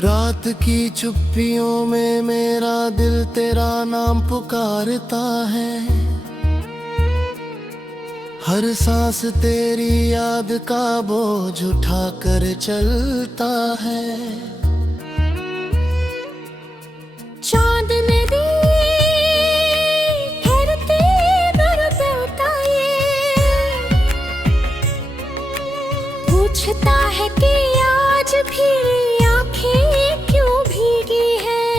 रात की चुप्पियों में मेरा दिल तेरा नाम पुकारता है। हर सांस तेरी याद का बोझ उठा कर चलता है। चांद नदी ठहरते बरसता ये पूछता है कि आज भी आंखें क्यों भीगी हैं।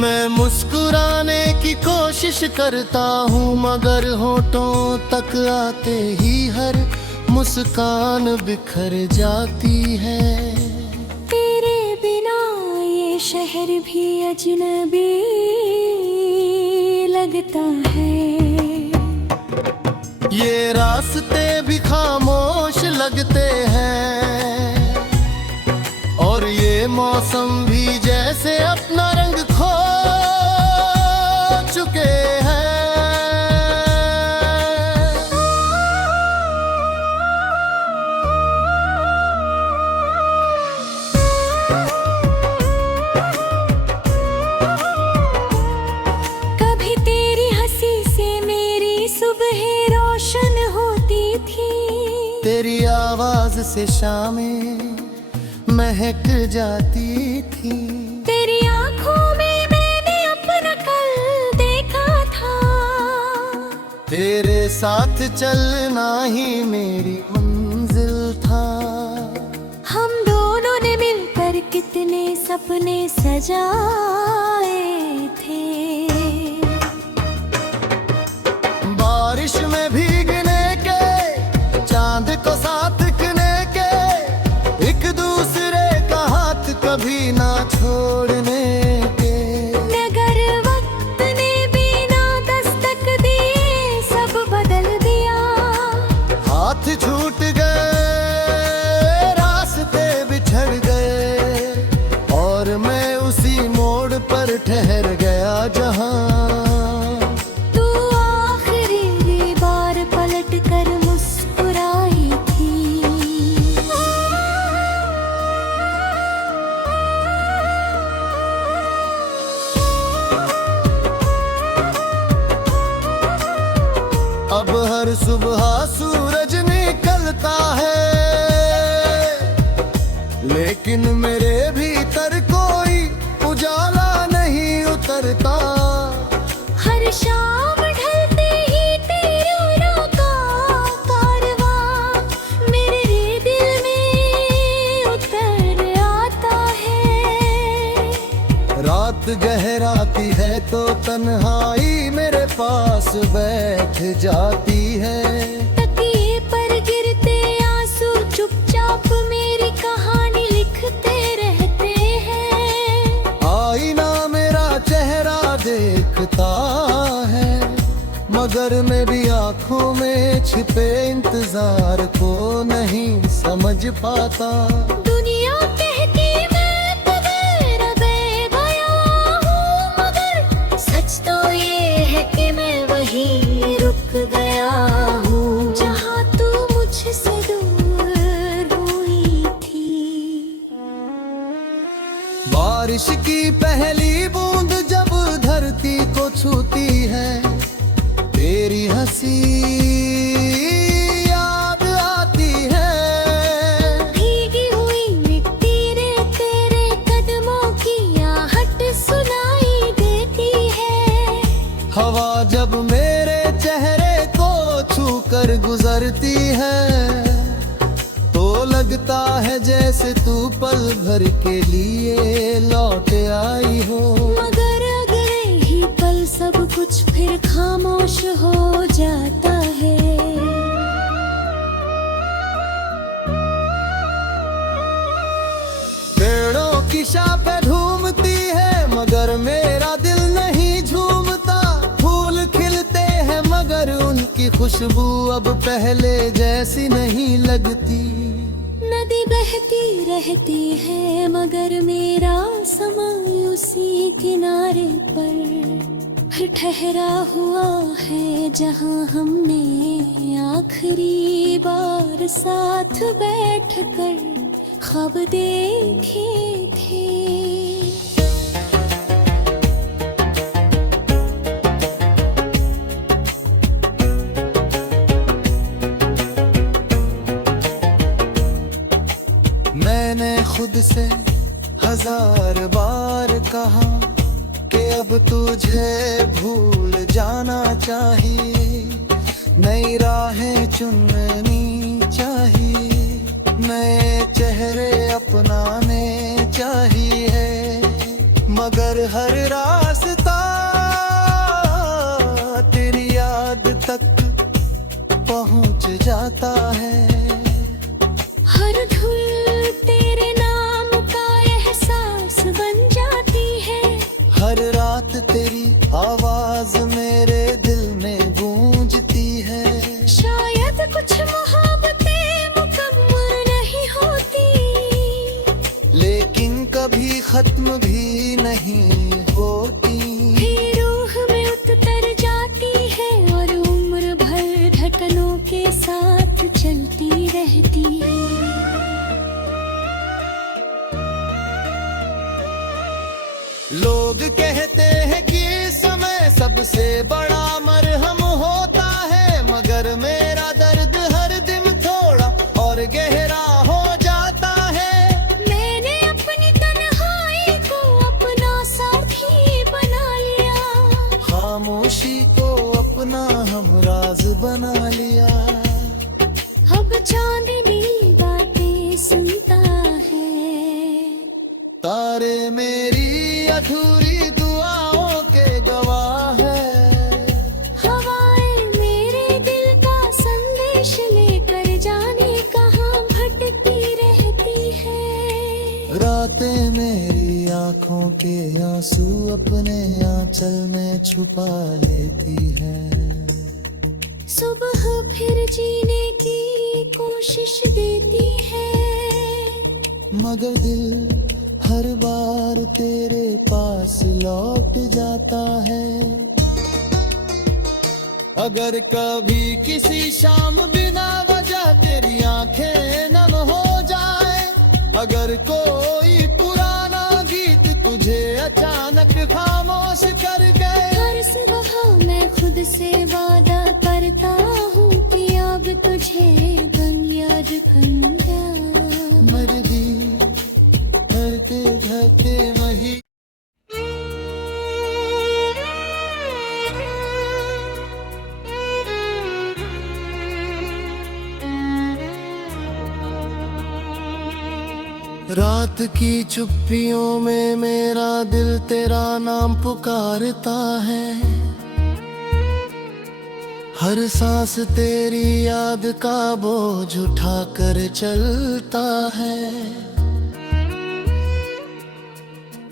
मैं मुस्कुराने की कोशिश करता हूँ मगर होठों तक आते ही हर मुस्कान बिखर जाती है। तेरे बिना ये शहर भी अजनबी लगता है। ये रास्ते भी खामोश लगते हैं और ये मौसम भी जैसे अपना रंग खो चुके हैं। कभी तेरी हंसी से मेरी सुबह रोशन होती थी। तेरी आवाज से शामें महक जाती थी। तेरी आंखों में मैंने अपना कल देखा था। तेरे साथ चलना ही मेरी मंजिल था। हम दोनों ने मिलकर कितने सपने सजाए थे। बारिश में भीगने के, चांद को साथ रखने के, एक दूसरे का हाथ कभी ना छोड़ने के। मगर वक्त ने बिना दस्तक दिए सब बदल दिया। हाथ छूट गए, रास्ते बिछड़ गए और मैं उसी मोड़ पर ठहर गया जहां तू आखिरी बार पलट कर मुस्कुराई थी। अब हर सुबह सूरज निकलता है लेकिन मेरे भीतर कोई उजाला नहीं उतरता। हर शाम ढलते ही तेरे राह का कारवां मेरे दिल में उतर आता है। रात गहराती है तो तन्हाई मेरे पास बैठ जाती है। तकिए पर गिरते आंसू चुपचाप मेरी कहानी लिखते रहते हैं। आईना मेरा चेहरा देखता है मगर मैं भी आंखों में छिपे इंतजार को नहीं समझ पाता। दुनिया कहती मैं तो तेरा बेबया हूँ मगर सच तो ये है कि मैं वहीं रुक गया हूँ जहाँ तू मुझसे दूर हुई थी। बारिश की पहली बूंद जब धरती को छूती है तेरी हंसी याद आती है। भीगी हुई मिट्टी रे तेरे कदमों की आहट सुनाई देती है। हवा जब मेरे चेहरे को छू कर गुजरती है तो लगता है जैसे तू पल भर के लिए लौट आई हो। मगर अगले ही पल सब कुछ फिर खामोश हो जाता है। पेड़ों की शाखें झूमती है मगर मेरा दिल नहीं झूमता। फूल खिलते हैं मगर उनकी खुशबू अब पहले जैसी नहीं लगती। नदी बहती रहती है मगर मेरा समा उसी किनारे पर ठहरा हुआ है जहां हमने आखिरी बार साथ बैठकर ख्वाब देखे थे। मैंने खुद से 1000 बार कहा कि अब तुझे भूल जाना चाहिए, नई राहें चुननी चाहिए, नए चेहरे अपनाने चाहिए, मगर हर रास्ता तेरी याद तक पहुंच जाता है। हर धुन तेरे नाम का एहसास बन जाती है, हर रात तेरी आवाज मेरे दिल में गूंजती है। शायद कुछ मोहब्बतें मुकम्मल नहीं होती, लेकिन कभी खत्म भी नहीं होती। फिर रूह में उतर जाती है और उम्र भर धड़कनों के साथ चलती रहती है। लोग कहते हैं कि समय सबसे बड़ा मरहम होता है, मगर मेरा दर्द हर दिन थोड़ा और गहरा हो जाता है। मैंने अपनी तन्हाई को अपना साथी बना लिया, खामोशी को अपना हमराज बना लिया। अब चांदनी बातें सुनता है, तारे मेरी अधूरी दुआओं के गवाह है, हवाएं मेरे दिल का संदेश लेकर जाने कहाँ भटकी रहती है। रातें मेरी आंखों के आंसू अपने आंचल में छुपा लेती है। सुबह फिर जीने की कोशिश देती है, मगर दिल हर बार तेरे पास लौट जाता है। अगर कभी किसी शाम बिना वजह तेरी आंखें नम हो जाए, अगर कोई पुराना गीत तुझे अचानक खामोश कर गए, हर सुबह मैं खुद से वादा करता हूँ कि अब तुझे गम याद करूँगा। मर्जी धरते धरते वही रात की चुप्पियों में मेरा दिल तेरा नाम पुकारता है, हर सांस तेरी याद का बोझ उठा कर चलता है।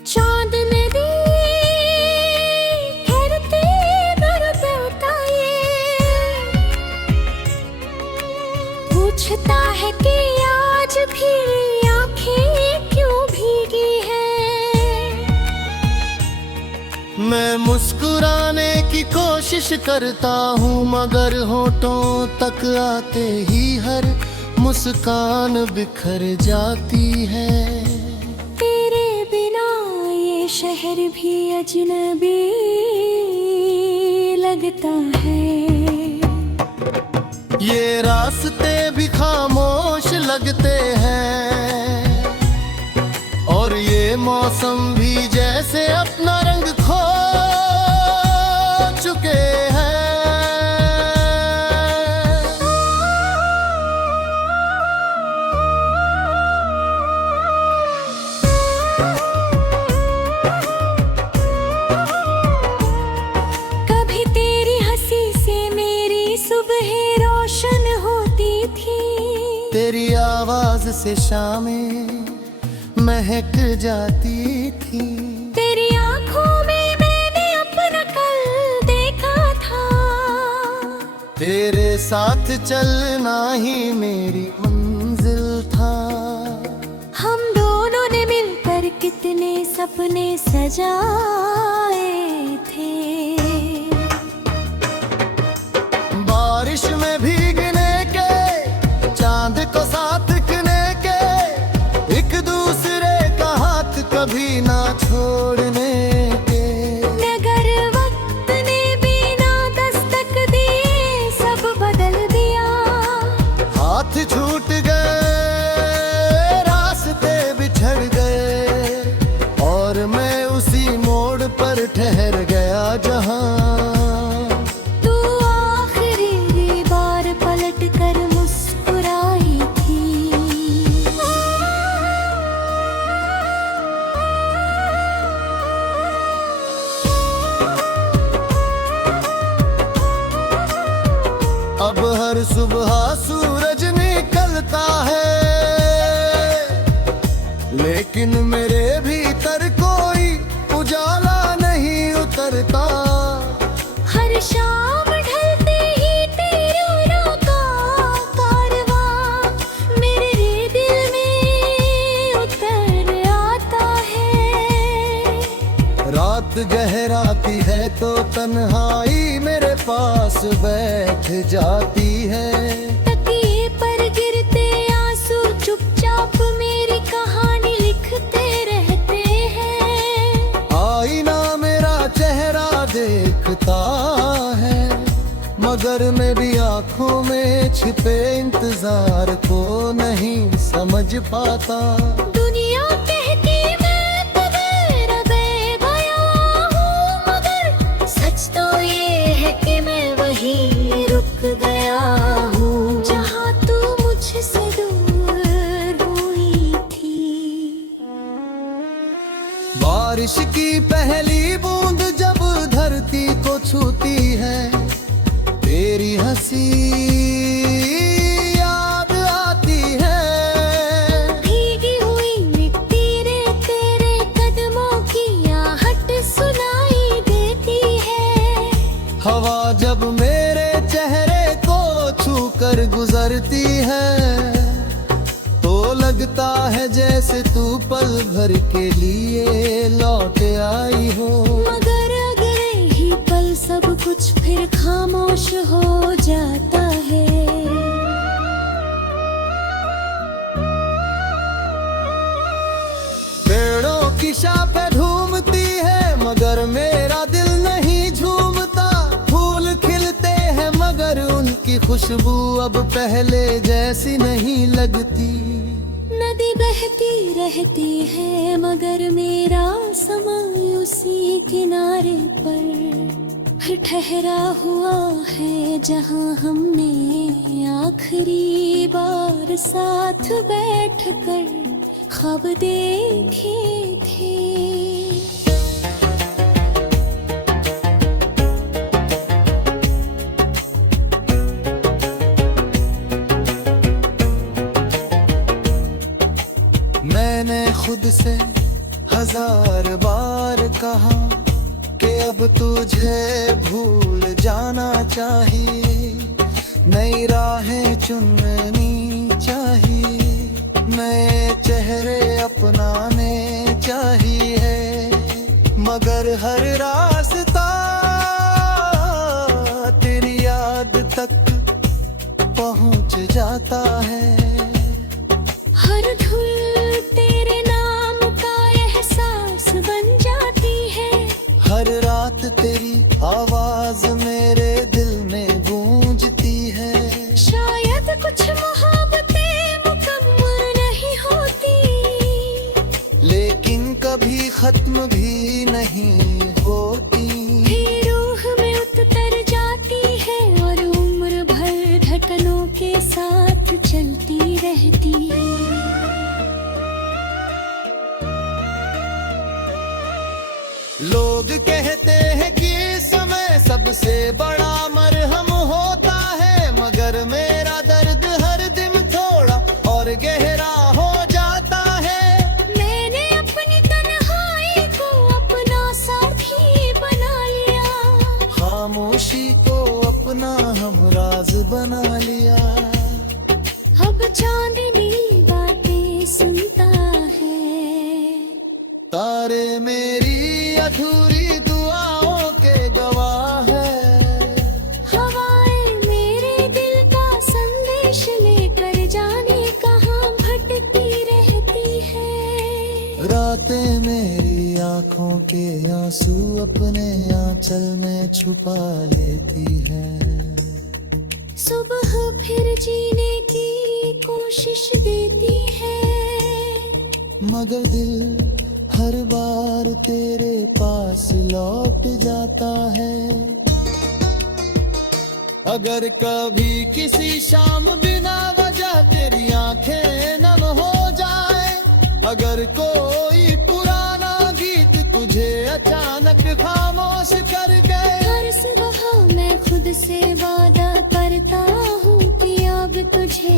चांद मेरी ठहरते बरसता ये, पूछता है कि आज भी आंखें क्यों भीगी हैं। मैं मुस्कुराने की कोशिश करता हूँ, मगर होठों तक आते ही हर मुस्कान बिखर जाती है। तेरे बिना ये शहर भी अजनबी लगता है, ये रास्ते भी खामोश लगते हैं, और ये मौसम भी जैसे अपना रंग खो चुके हैं। कभी तेरी हंसी से मेरी सुबह रोशन होती थी, तेरी आवाज से शामें महक जाती थी, तेरी आंखों में मैंने अपना कल देखा था, तेरे साथ चलना ही मेरी मंजिल था। हम दोनों ने मिलकर कितने सपने सजाए थे। बारिश में भीगने के, चांद को साथ कने के, कोई ना छोड़ने के। नगर वक्त ने बिना दस्तक दिए सब बदल दिया। हाथ छूट गए, रास्ते बिछड़ गए, और मैं उसी मोड़ पर ठहर गया जहां तू आखिरी बार पलट कर मुस्कुराई थी। अब हर सुबह सूरज निकलता है, लेकिन मेरे भीतर कोई उजाला नहीं उतरता। हर शाम ढलते ही तेरे का कारवां मेरे दिल में उतर आता है। रात गहराती है तो तन्हाई मेरे पास बैठ जाती है। तकिए पर गिरते आंसू चुपचाप मेरी कहानी लिखते रहते हैं। आईना मेरा चेहरा देखता है, मगर मैं भी आंखों में छिपे इंतजार को नहीं समझ पाता। दुनिया कहती मैं तो तेरा बेबया हूँ, मगर सच तो ये है कि मैं वहीं रुक गया हूँ जहाँ तू मुझसे दूर हुई थी। बारिश की पहली बूंद जब धरती को छूती है, तेरी हंसी याद आती है। भीगी हुई मिट्टी रे तेरे कदमों की आहट सुनाई देती है। हवा जब मेरे चेहरे को छू कर गुजरती है, तो लगता है जैसे तू पल भर के लिए लौट आई हो। मगर अगले ही पल सब कुछ फिर खामोश हो जाता है। पेड़ों की शाखें झूमती है, मगर मेरा दिल नहीं झूमता। फूल खिलते हैं मगर उनकी खुशबू अब पहले जैसी नहीं लगती। नदी बहती रहती है मगर मेरा समा उसी किनारे पर ठहरा हुआ है जहां हमने आखिरी बार साथ बैठकर ख्वाब देखे थे। मैंने खुद से 1000 बार कहा कि अब तुझे भूल जाना चाहिए। नई राहें चुननी चाहिए, नए चेहरे अपनाने चाहिए, मगर हर रास्ता तेरी याद तक पहुंच जाता है। हर धुल तेरे नाम का एहसास बन जाती है। हर रात तेरी आवाज मेरे दिल में गूंजती है। शायद कुछ मोहब्बतें मुकम्मल नहीं होती, लेकिन कभी खत्म भी नहीं होती। फिर रूह में उतर जाती है और उम्र भर धड़कनों के साथ चलती रहती है। लोग कहते हैं कि समय सबसे बड़ा मरहम होता है, मगर मेरा दर्द हर दिन थोड़ा और गहरा हो जाता है। मैंने अपनी तन्हाई को अपना साथी बना लिया, खामोशी को अपना हमराज बना लिया। अब चांदनी बातें सुनता है, तारे मेरी अधूरी दुआओं के गवाह है। हवाएं मेरे दिल का संदेश लेकर जाने कहाँ भटकी रहती है। रातें मेरी आंखों के आंसू अपने आंचल में छुपा लेती है। सुबह फिर जीने की कोशिश देती है, मगर दिल हर बार तेरे पास लौट जाता है। अगर कभी किसी शाम बिना वजह तेरी आंखें नम हो जाए, अगर कोई पुराना गीत तुझे अचानक खामोश कर गए, हर सुबह मैं खुद से वादा करता हूँ कि अब तुझे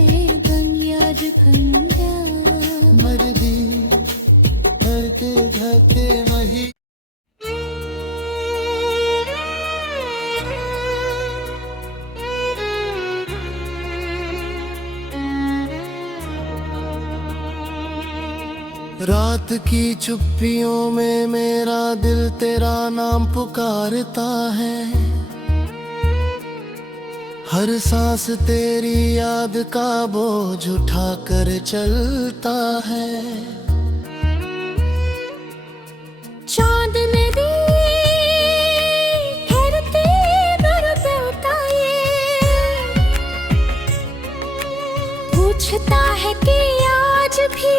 बन याद करूंगा। मर्दी धड़के धड़के वही रात की चुप्पियों में मेरा दिल तेरा नाम पुकारता है। हर सांस तेरी याद का बोझ उठा कर चलता है। चांद नदी ठहरते बरस होता ये, पूछता है कि आज भी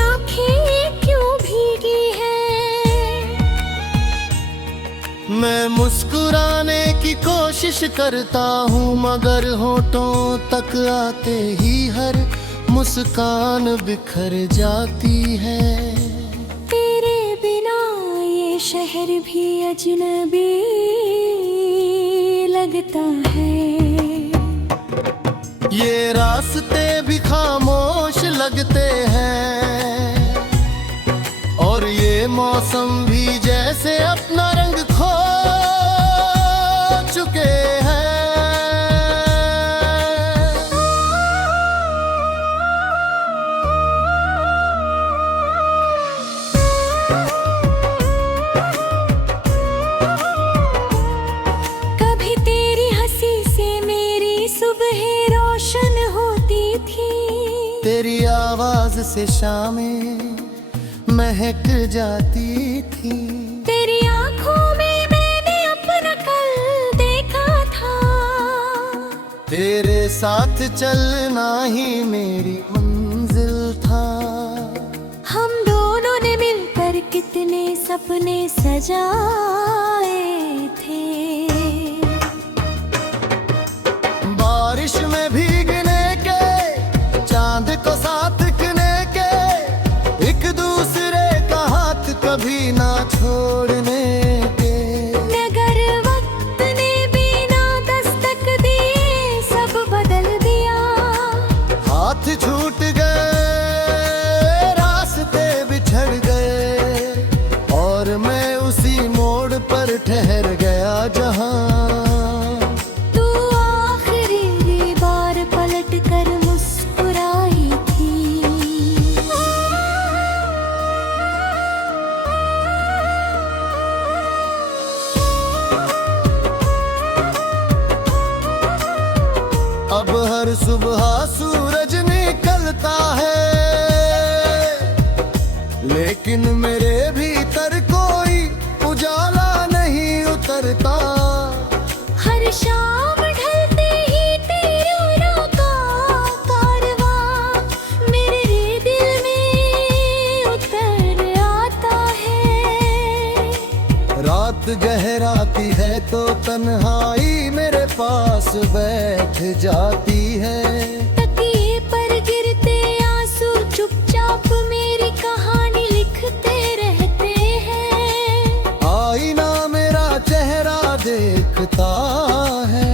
आंखें क्यों भीगी हैं। मैं मुस्कुराने की कोशिश करता हूँ, मगर होठों तक आते ही हर मुस्कान बिखर जाती है। तेरे बिना ये शहर भी अजनबी लगता है। ये रास्ते भी खामोश लगते हैं, और ये मौसम भी जैसे अपना रंग खो चुके हैं। कभी तेरी हंसी से मेरी सुबह रोशन होती थी, तेरी आवाज से शामें महक जाती थी। तेरी आंखों में मैंने अपना कल देखा था। तेरे साथ चलना ही मेरी मंजिल था। हम दोनों ने मिलकर कितने सपने सजाए थे। बारिश में भीगने के, चांद को साथ रखने के, एक दूसरे का हाथ कभी ना छोड़ने के। मगर वक्त ने बिना दस्तक दिए सब बदल दिया। हाथ छूट गए, रास्ते बिछड़ गए, और मैं उसी मोड़ पर ठहर गया जहां तू आखिरी बार पलट कर मुस्कुराई थी। अब हर सुबह सूरज निकलता है, लेकिन मेरे भीतर कोई उजाला नहीं उतरता। हर शाम ढलते ही तेरों का कारवां मेरे दिल में उतर आता है। रात गहराती है तो तन्हाई मेरे पास बैठ जाती है। तकिए पर गिरते आंसू चुपचाप मेरी कहानी लिखते रहते हैं। आईना मेरा चेहरा देखता है,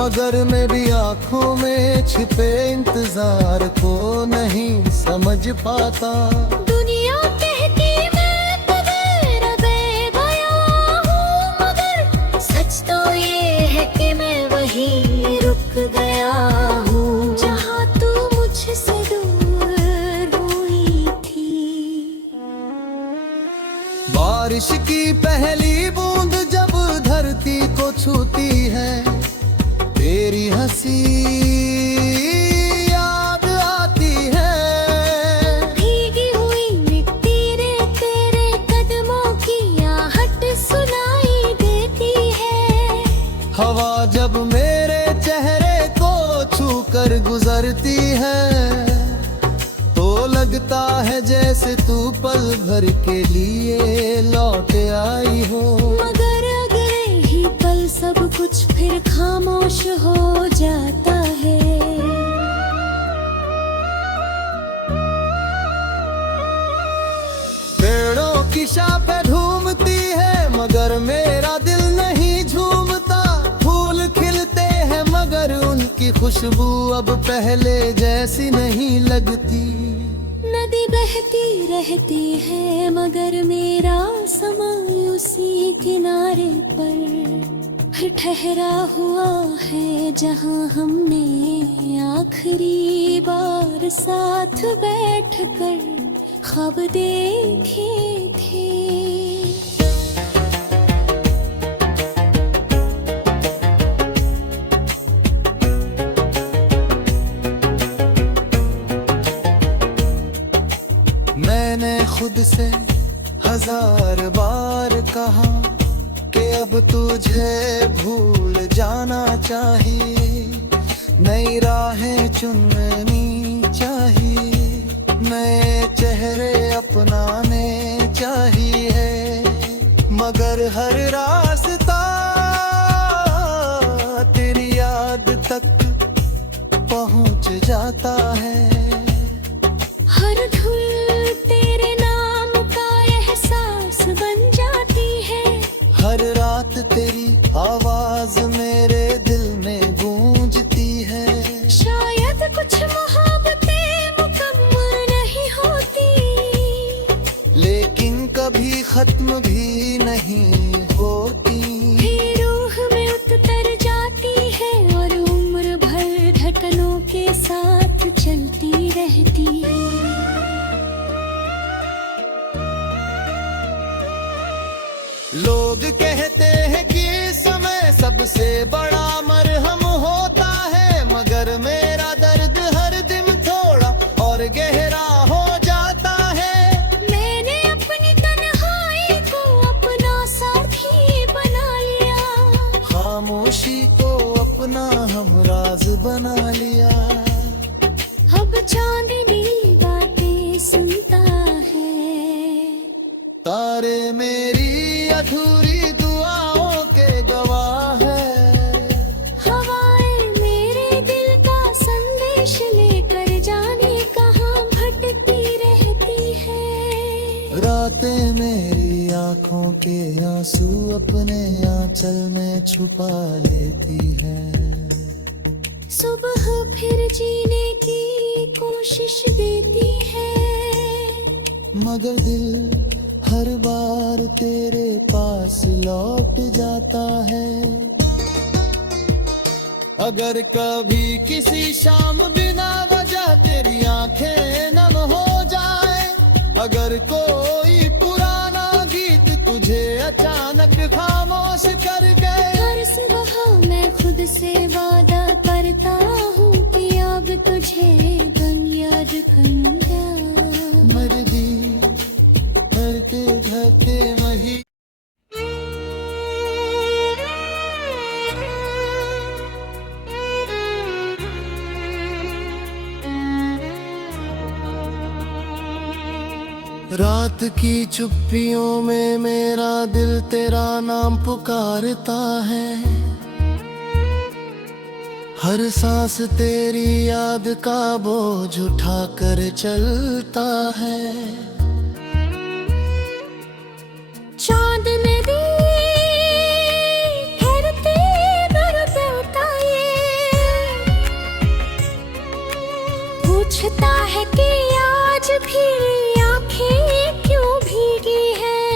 मगर मेरी आंखों में छिपे इंतजार को नहीं समझ पाता। दुनिया कहती मैं तो तेरा बेबयां हूँ, मगर सच तो ये है कि मैं वहीं रुक गया हूँ जहाँ तू मुझसे दूर हुई थी। बारिश की पहली बूंद जब धरती को छूती है, तेरी हंसी याद आती है। भीगी हुई मिट्टी रे तेरे कदमों है जैसे तू पल भर के लिए लौट आई हो। मगर अगले ही पल सब कुछ फिर खामोश हो जाता है। पेड़ों की शाखें झूमती है मगर मेरा दिल नहीं झूमता। फूल खिलते हैं मगर उनकी खुशबू अब पहले जैसी नहीं लगती। नदी बहती रहती है मगर मेरा समा उसी किनारे पर ठहरा हुआ है जहां हमने आखिरी बार साथ बैठकर ख्वाब देखे थे। मैंने खुद से 1000 बार कहा कि अब तुझे भूल जाना चाहिए। नई राहें चुननी चाहिए, नए चेहरे अपनाने चाहिए। मगर हर रास्ता तेरी याद तक पहुंच जाता है। हर धुल तेरे नाम का एहसास बन जाती है। हर रात तेरी आवाज मेरे दिल में गूंजती है। शायद कुछ मोहब्बतें मुकम्मल नहीं होती, लेकिन कभी खत्म भी नहीं होती। फिर रूह में उतर जाती है और उम्र भर धड़कनों के साथ चलती रहती है। लोग कहते हैं कि समय सबसे बड़ा मरहम होता है, मगर मेरा दर्द हर दिन थोड़ा और गहरा हो जाता है। मैंने अपनी तन्हाई को अपना साथी बना लिया, खामोशी को अपना हमराज बना लिया। अब चांदनी बातें सुनता है। तारे मेरी अधूरी दुआओं के गवाह है। हवाएं मेरे दिल का संदेश लेकर जाने कहाँ भटकती रहती है। रातें मेरी आंखों के आंसू अपने आंचल में छुपा लेती है। सुबह फिर जीने की कोशिश देती है, मगर दिल हर बार तेरे पास लौट जाता है। अगर कभी किसी शाम बिना वजह तेरी आंखें नम हो जाए, अगर कोई पुराना गीत तुझे अचानक खामोश कर गए। हर सुबह मैं खुद से वादा करता हूँ कि अब तुझे गम याद करूँगा। मर्जी धरते धरते वही रात की चुप्पियों में मेरा दिल तेरा नाम पुकारता है। हर सांस तेरी याद का बोझ उठा कर चलता है। चांद नदी ठहरते दर्द बताए, पूछता है कि आज भी आंखें क्यों भीगी हैं।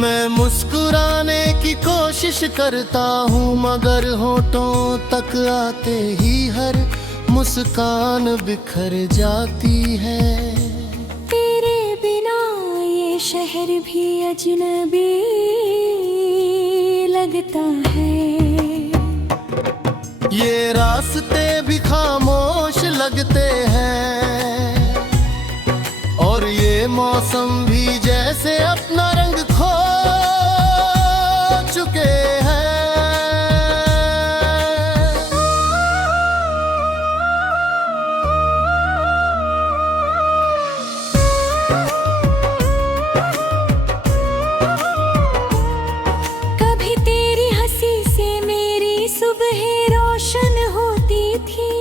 मैं मुस्कुराने की कोशिश करता हूँ मगर होठों तक आते ही हर मुस्कान बिखर जाती है। तेरे बिना ये शहर भी अजनबी लगता है। ये रास्ते भी खामोश लगते हैं और ये मौसम भी जैसे अपना रंग खो चुके हैं। कभी तेरी हंसी से मेरी सुबह रोशन होती थी,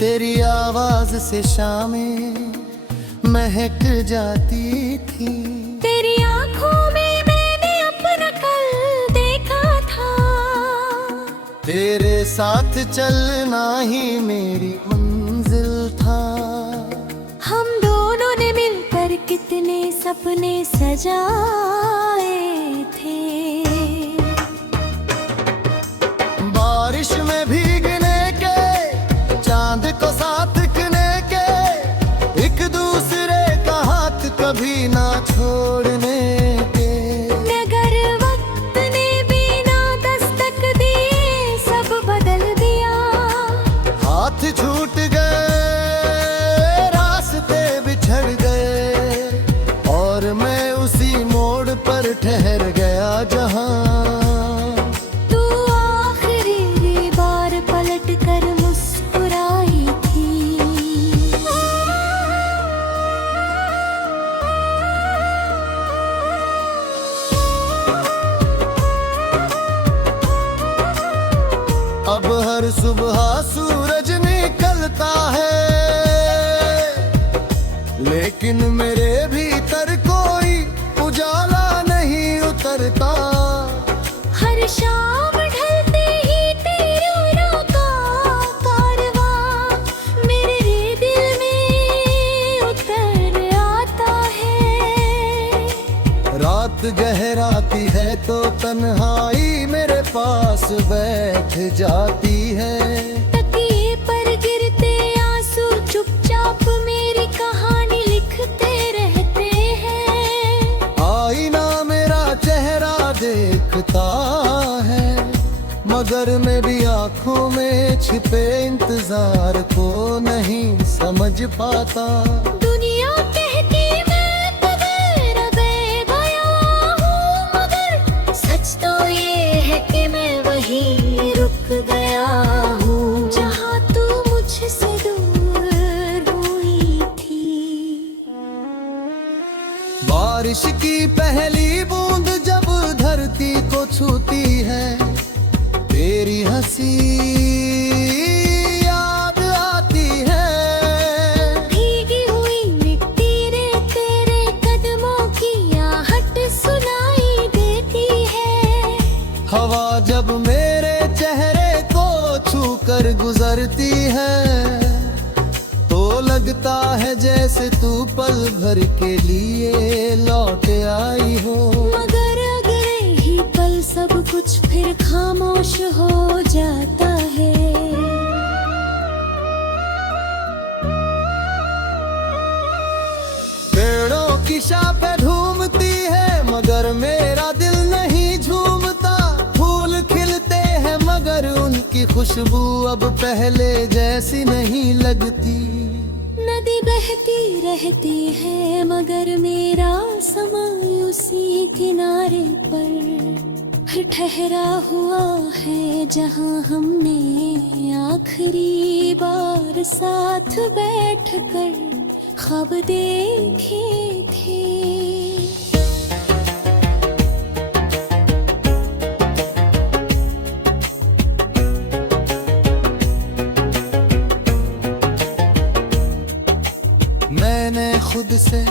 तेरी आवाज से शामें महक जाती थी। तेरी आंखों में मैंने अपना कल देखा था, तेरे साथ चलना ही मेरी मंजिल था। हम दोनों ने मिलकर कितने सपने सजाए थे। बारिश में भीगने के, चांद को साथ रखने के, एक दूसरे का हाथ कभी ना छोड़ने के। मगर वक्त ने बिना दस्तक दिए सब बदल दिया, हाथ छूट गए, रास्ते बिछड़ गए, और मैं उसी मोड़ पर ठहर गया जहां तू आखिरी बार पलट कर मुस्कुराई थी। अब हर सुबह सूरज निकलता है, लेकिन मेरे भीतर कोई उजाला नहीं उतरता। हर शाम ढलते ही तेरे राह का कारवां मेरे दिल में उतर आता है। रात गहराती है तो तन्हाई मेरे पास बैठ जाती है। तकिए पर गिरते आंसू चुपचाप मेरी कहानी लिखते रहते हैं। आईना मेरा चेहरा देखता है, मगर मैं भी आंखों में छिपे इंतजार को नहीं समझ पाता। दुनिया कहती मैं तेरा बेबयां हूँ, मगर सच तो ये है कि मैं वहीं रुक गया हूँ जहाँ तू मुझसे दूर हुई थी। बारिश की पहली बूंद जब धरती को छूती है, तेरी हंसी याद आती है। भीगी हुई मिट्टी रे तेरे कदमों की आहट सुनाई देती है। हवा जब मेरे चेहरे को छू कर गुजरती है, तो लगता है जैसे तू पल भर के लिए लौट आई हो। मगर अगले ही पल सब कुछ फिर खामोश हो जाता है। पेड़ों की शाखें झूमती है, मगर मेरा दिल नहीं झूमता। फूल खिलते हैं मगर उनकी खुशबू अब पहले जैसी नहीं लगती। नदी बहती रहती है मगर मेरा समा उसी किनारे पर ठहरा हुआ है जहां हमने आखिरी बार साथ बैठकर ख्वाब देखे थे। मैंने खुद से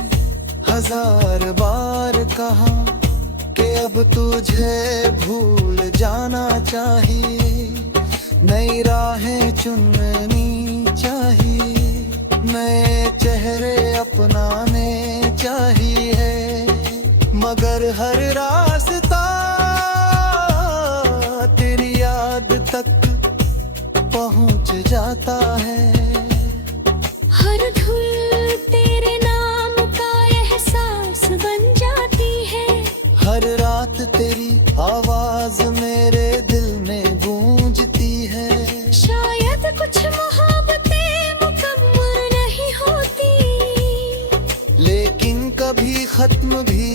1000 बार कहा कि अब तुझे भूल जाना चाहिए, नई राहें चुननी चाहिए, नए चेहरे अपनाने चाहिए। मगर हर रास्ता तेरी याद तक पहुंच जाता है। हर धुल तेरे नाम का एहसास बन जाती है। हर रात तेरी आवाज मेरे दिल में गूंजती है। शायद कुछ मोहब्बतें मुकम्मल नहीं होती, लेकिन कभी खत्म भी